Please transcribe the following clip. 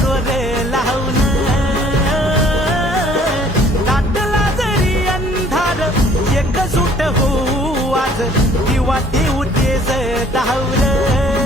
चोर लावून दाटला जरी अंधार एकजूट होऊ आज दिवा देऊ तेज धावलं